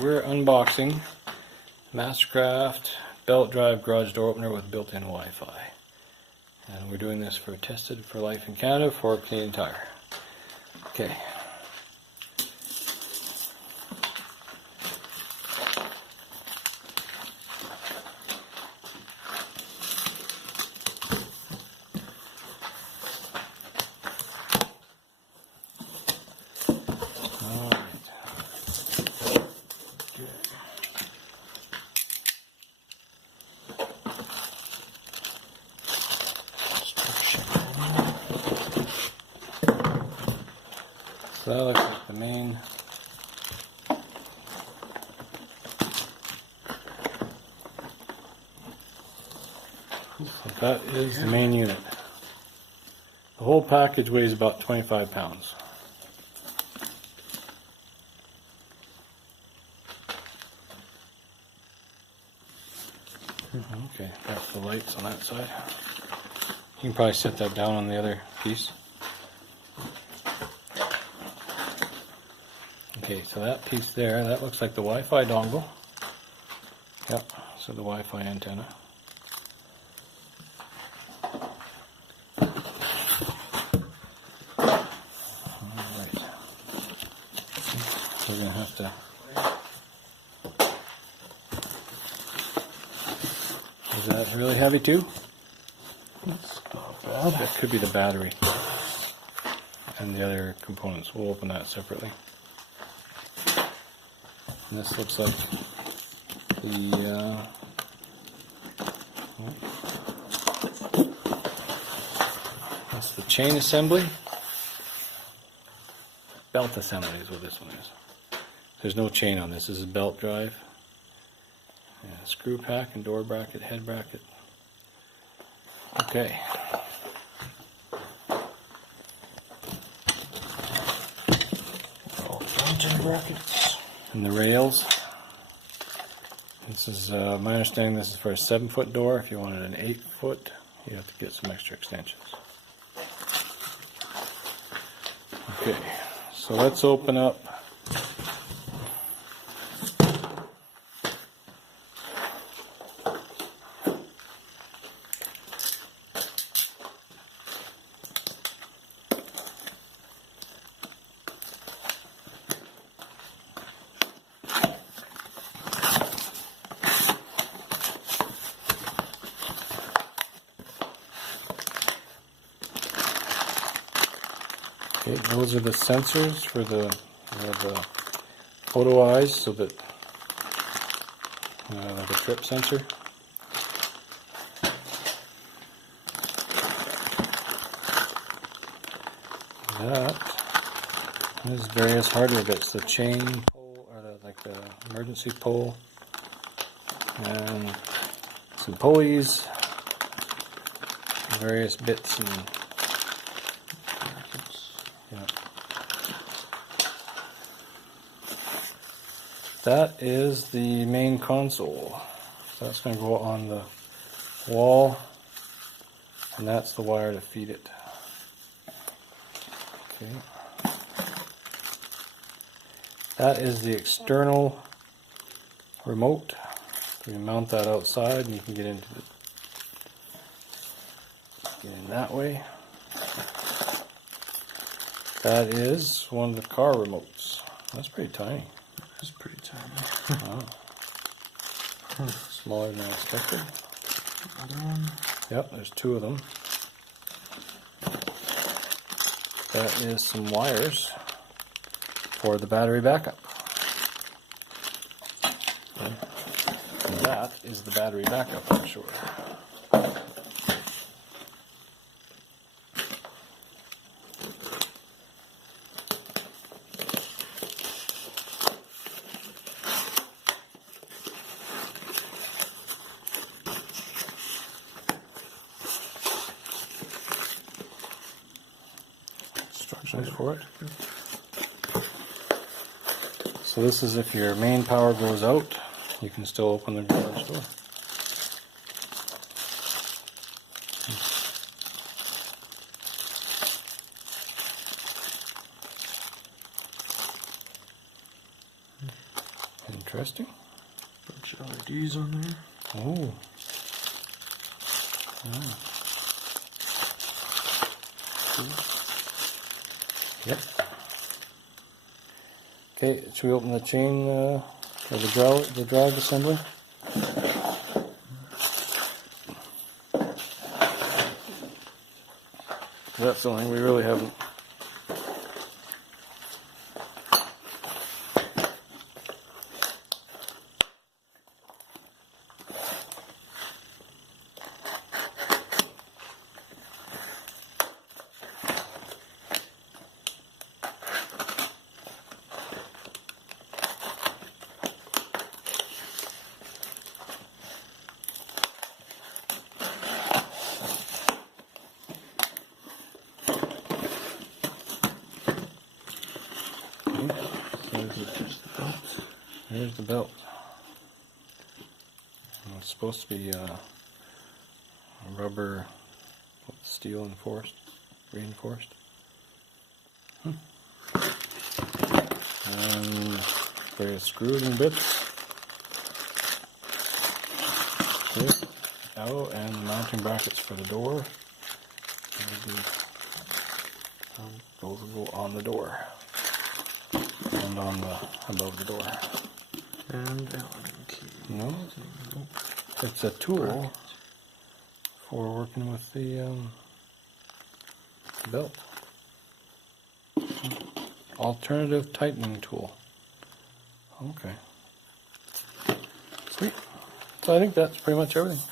we're unboxing Mastercraft belt drive garage door opener with built-in Wi-Fi. And we're doing this for Tested for Life in Canada for Canadian Tire. Okay. So that looks like the main. That is the main unit. The whole package weighs about 25 pounds. Okay, that's the lights on that side. You can probably set that down on the other piece. Okay, so that piece there, that looks like the Wi-Fi dongle. Yep, so the Wi-Fi antenna. Alright. We're going to have to... Is that really heavy too? That's not bad. That could be the battery and the other components. We'll open that separately. And this looks like the that's the chain assembly. Belt assembly is what this one is. There's no chain on this. This is belt drive. Yeah, screw pack and door bracket, head bracket. Okay. Engine brackets. And the rails. This is, my understanding, this is for a 7-foot door. If you wanted an 8-foot, you have to get some extra extensions. Okay, so let's open up. Okay, those are the sensors for the photo eyes, so that the trip sensor. There's various hardware bits: the chain pole, or the emergency pole, and some pulleys, various bits and. Yeah. That is the main console. So that's going to go on the wall, and that's the wire to feed it. Okay. That is the external remote. You can mount that outside, and you can get in that way. That is one of the car remotes. That's pretty tiny. That's pretty tiny. Wow. Smaller than I expected. Other one. Yep, there's 2 of them. That is some wires for the battery backup. Okay. And that is the battery backup, I'm sure. Instructions for it. So this is if your main power goes out, you can still open the garage door. Interesting. Bunch of LEDs on there. Oh. Oh. Yep. Okay, should we open the chain or the drive assembly? That's something we really haven't. Here's the belt. And it's supposed to be rubber, steel reinforced. And various screws and bits. Here. Oh, and the mounting brackets for the door. Those will go on the door and on above the door. And Allen key. No, it's a tool for working with the belt. Alternative tightening tool. Okay. Sweet. So I think that's pretty much everything.